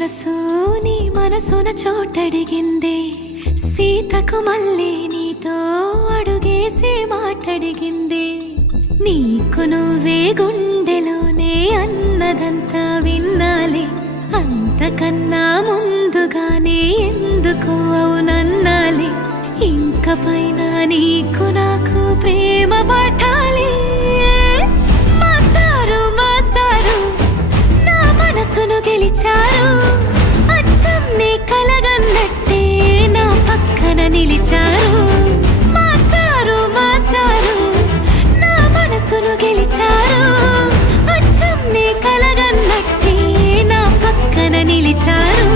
మనసు నీ మనసున చోటడిగిందే సీతకు మళ్ళీ నీతో అడుగేసి మాటడిగిందే నీకు నువ్వే గుండెలోనే అన్నదంతా విన్నాలే అంతకన్నా ముందుగానే ఎందుకు అవునన్నాలే ఇంక పైన నీకు నాకు ప్రేమ పాఠాలే మాస్టారు మాస్టారు నా మనసును గెలిచారు అచ్చం నీ కలగన్నట్టే నా పక్కన నిలిచారు మాస్టారు మాస్టారు నా మనసును గెలిచారు అచ్చం నీ కలగన్నట్టే నా పక్కన నిలిచారు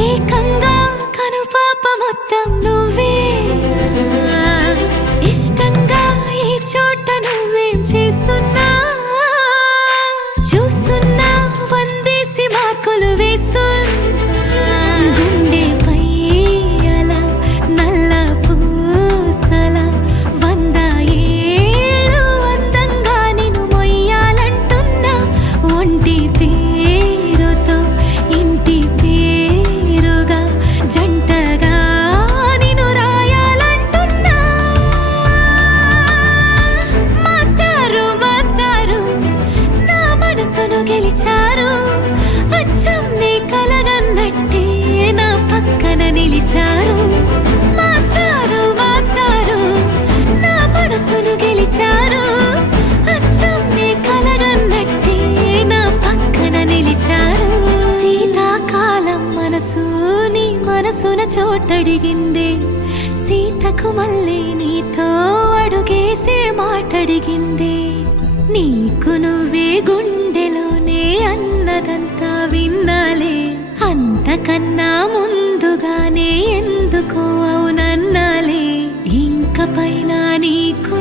ఏకంగా కనుపాప మొత్తం నువ్వేనా ఇష్టంగా ఈ చోట నువ్వేం చేస్తున్నా చూస్తున్నా వందేసి మార్కులు వేస్తున్నా గుండెపై అలా నల్ల పూసల 100 ఏళ్ళు అందంగా నిన్ను మొయ్యాలంటున్నా ఒంటి పేరుతో ఇంటి పేరుగా జంటగా నిన్ను రాయాలంటున్నా మాస్టారు మాస్టారు నా మనసును గెలిచారు అచ్చం నీ కలగన్నట్టే నా పక్కన నిలిచారు మాస్టారు మాస్టారు నా మనసును గెలిచారు అచ్చం నీ కలగన్నట్టే నా పక్కన నిలిచారు శీతాకాలం మనసు నీ మనసున చోటడిగిందే సీతకు మళ్ళీ నీతో అడుగేసే మాటడిగిందే నీకు నువ్వే గుండెలోనే అన్నదంతా విన్నాలే అంతకన్నా ముందుగానే ఎందుకు అవునన్నాలే ఇంక పైన నీకు